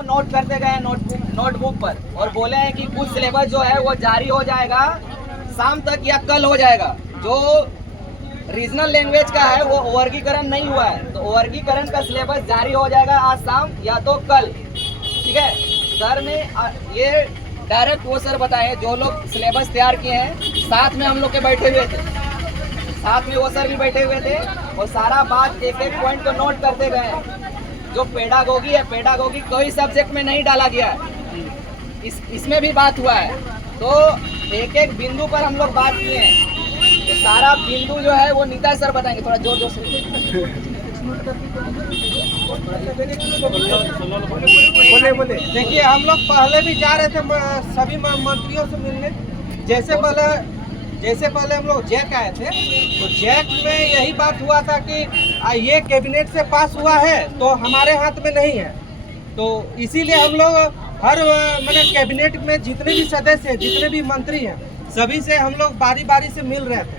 को नोट करते गए नोटबुक पर और बोले हैं कि कुछ सिलेबस जो है वो जारी हो जाएगा शाम तक या कल हो जाएगा। जो रीजनल लैंग्वेज का है वो वर्गीकरण नहीं हुआ है, तो वर्गीकरण का सिलेबस जारी हो जाएगा आज शाम या तो कल। ठीक है, सर ने ये डायरेक्ट वो सर बताए जो लोग सिलेबस तैयार किए हैं, साथ में हम लोग के बैठे हुए थे, साथ में वो सर भी बैठे हुए थे और सारा बात एक एक पॉइंट को नोट करते गए। जो पेडागोगी है, पेडागोगी कोई सब्जेक्ट में नहीं डाला गया है, इसमें भी बात हुआ है। तो एक एक बिंदु पर हम लोग बात किए हैं, तो सारा बिंदु जो है वो नीता सर बताएंगे, थोड़ा जोर जोर से बोले। देखिए, हम लोग पहले भी जा रहे थे सभी मंत्रियों से मिलने। जैसे पहले हम लोग जैक आए थे, तो जैक में यही बात हुआ था कि ये कैबिनेट से पास हुआ है तो हमारे हाथ में नहीं है। तो इसीलिए हम लोग हर मतलब कैबिनेट में जितने भी सदस्य हैं, जितने भी मंत्री हैं, सभी से हम लोग बारी बारी से मिल रहे थे।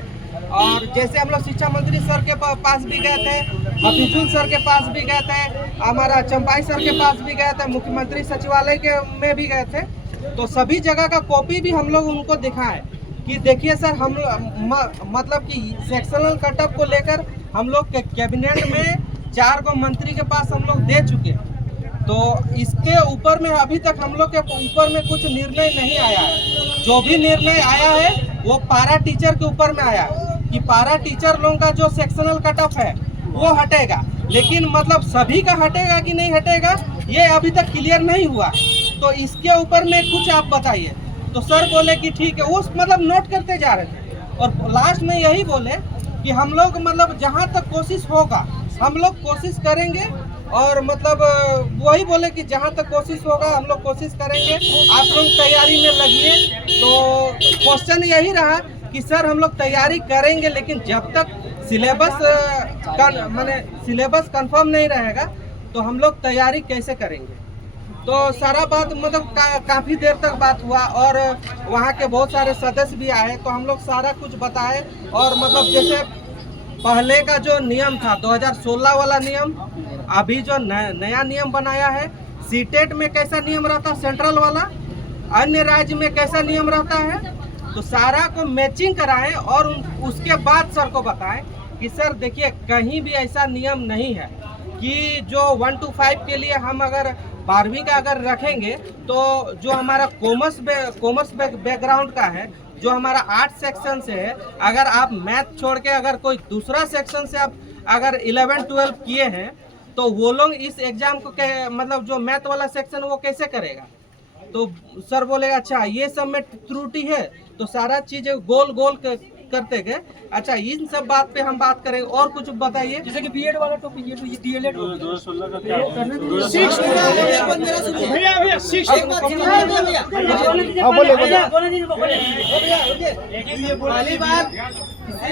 और जैसे हम लोग शिक्षा मंत्री सर के पास भी गए थे, हफीजुल सर के पास भी गए थे, हमारा चंपाई सर के पास भी गए थे, मुख्यमंत्री सचिवालय के में भी गए थे। तो सभी जगह का कॉपी भी हम लोग उनको दिखाएं कि देखिए सर, हम मतलब कि सेक्शनल कटअप को लेकर हम लोग कैबिनेट में 4 को मंत्री के पास हम लोग दे चुके। तो इसके ऊपर में अभी तक हम लोग के ऊपर में कुछ निर्णय नहीं आया है। जो भी निर्णय आया है वो पारा टीचर के ऊपर में आया है कि पारा टीचर लोगों का जो सेक्शनल कटअप है वो हटेगा, लेकिन मतलब सभी का हटेगा कि नहीं हटेगा ये अभी तक क्लियर नहीं हुआ। तो इसके ऊपर में कुछ आप बताइए। तो सर बोले कि ठीक है, उस मतलब नोट करते जा रहे थे और लास्ट में यही बोले कि हम लोग मतलब जहाँ तक कोशिश होगा हम लोग कोशिश करेंगे। और मतलब वही बोले कि जहाँ तक कोशिश होगा हम लोग कोशिश करेंगे, आप लोग तैयारी में लगिए। तो क्वेश्चन यही रहा कि सर हम लोग तैयारी करेंगे, लेकिन जब तक सिलेबस कंफर्म नहीं रहेगा तो हम लोग तैयारी कैसे करेंगे। तो सारा बात मतलब काफ़ी देर तक बात हुआ और वहाँ के बहुत सारे सदस्य भी आए, तो हम लोग सारा कुछ बताए। और मतलब जैसे पहले का जो नियम था 2016 वाला नियम, अभी जो नया नियम बनाया है, सीटेट में कैसा नियम रहता सेंट्रल वाला, अन्य राज्य में कैसा नियम रहता है, तो सारा को मैचिंग कराएं और उसके बाद सर को बताएं कि सर देखिए कहीं भी ऐसा नियम नहीं है कि जो 1 to 5 के लिए हम अगर 12वीं का अगर रखेंगे तो जो हमारा कॉमर्स बैकग्राउंड का है, जो हमारा आर्ट सेक्शन से है, अगर आप मैथ छोड़ के अगर कोई दूसरा सेक्शन से आप अगर 11-12 किए हैं तो वो लोग इस एग्जाम को मतलब जो मैथ वाला सेक्शन वो कैसे करेगा। तो सर बोलेगा अच्छा ये सब में त्रुटि है, तो सारा चीज़ गोल गोल करते गए। अच्छा, इन सब बात पे हम बात करेंगे। और कुछ बताइए, जैसे कि बीएड वाला टॉपिक, ये डीएलएड पहली बात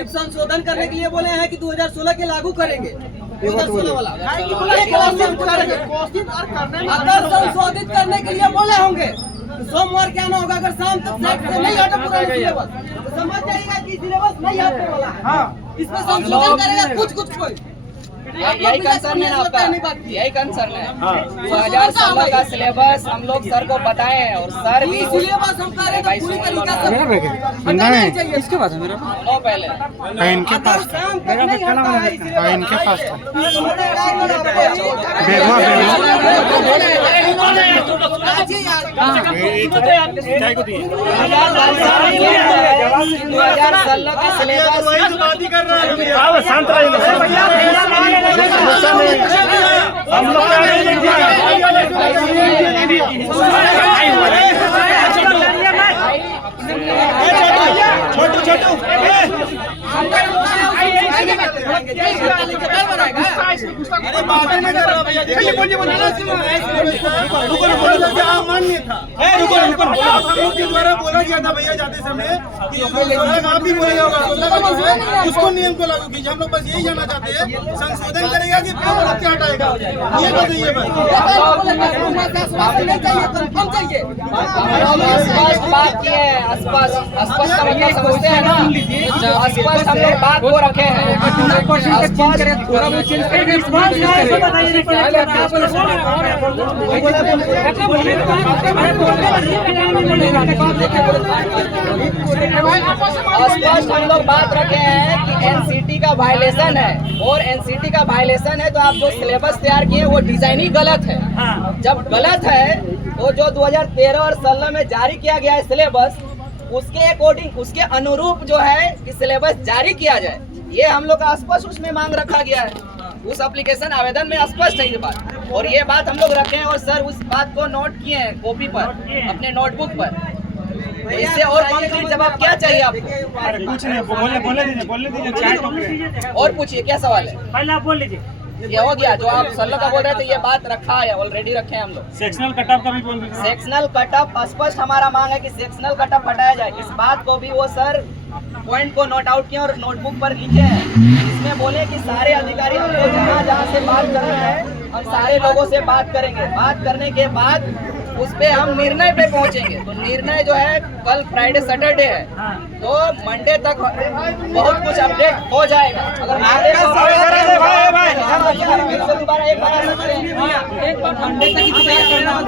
संशोधन करने के लिए बोले हैं कि 2016 के लागू करेंगे। 2016 वाला अगर संशोधित करने के लिए बोले होंगे सोमवार क्या ना होगा, अगर शाम तक से नहीं हटा पूरा सिलेबस तो समझ जाएगा कि सिलेबस नहीं हटने वाला है। हाँ, इसमें संशोधन करेगा कुछ कोई। यही कंसर्न है ना आपका, यही कंसर्न है। 2016 का सिलेबस हम लोग सर को बताए हैं और सर भी सिलेबस हम करें तो पूरी तरीके से नहीं चाहिए। इसके बाद है मेरा पहले इनके पास इनके पास अरे बात नहीं कर रहा भैया, द्वारा बोला गया था भैया जाते समय कि आप भी बोले होगा उसको नियम को लागू कीजिए। हम लोग बस यही जानना चाहते हैं, संशोधन करेगा कि क्या हटाएगा, ये बताइए बस। ऐसे नहीं चाहिए, कंफर्म चाहिए। हम लोग स्पष्ट बात किए हैं, स्पष्ट का मतलब समझते हैं ना, स्पष्ट हम लोग बात को रखे हैं। स्पष्ट हम लोग बात रखे हैं कि एनसीटी का वायलेशन है, और एनसीटी का वायलेशन है तो आप जो सिलेबस तैयार किए वो डिजाइन ही गलत है। जब गलत है तो जो 2013 और 16 में जारी किया गया है सिलेबस, उसके अकॉर्डिंग, उसके अनुरूप जो है कि सिलेबस जारी किया जाए, ये हम लोग का स्पष्ट उसमें मांग रखा गया है। उस एप्लीकेशन आवेदन में स्पष्ट है ये बात, और ये बात हम लोग रखे हैं, और सर उस बात को नोट किए हैं कॉपी पर, अपने नोटबुक पर। तो इससे और कंक्रीट जवाब क्या चाहिए आपको? कुछ नहीं, बोलने दीजिए चाय टोकरे। और पूछिए, क्या सवाल है? पहले आप बोल लीजिए। ये हो गया जो आप 16 का बोल रहे थे, ये बात रखा है, ऑलरेडी रखे हैं हम लोग। सेक्शनल कटऑफ का भी बोल दीजिए। सेक्शनल कटअप स्पष्ट हमारा मांग है कि सेक्शनल कटअप हटाया जाए। इस बात को भी वो सर पॉइंट को नोट आउट किए और नोटबुक पर लिखे हैं। इसमें बोले कि सारे अधिकारी हम लोग जहाँ से बात कर रहे हैं, हम सारे लोगों से बात करेंगे। बात करने के बाद उस पे हम निर्णय पे पहुंचेंगे। तो निर्णय जो है कल फ्राइडे सैटरडे है, तो मंडे तक बहुत कुछ अपडेट हो जाएगा। अगर मंडे को दोबारा एक बार आ सकते हैं, एक बार मंडे तक इंतजार करना।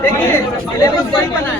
देखिए सिलेबस वही बना है।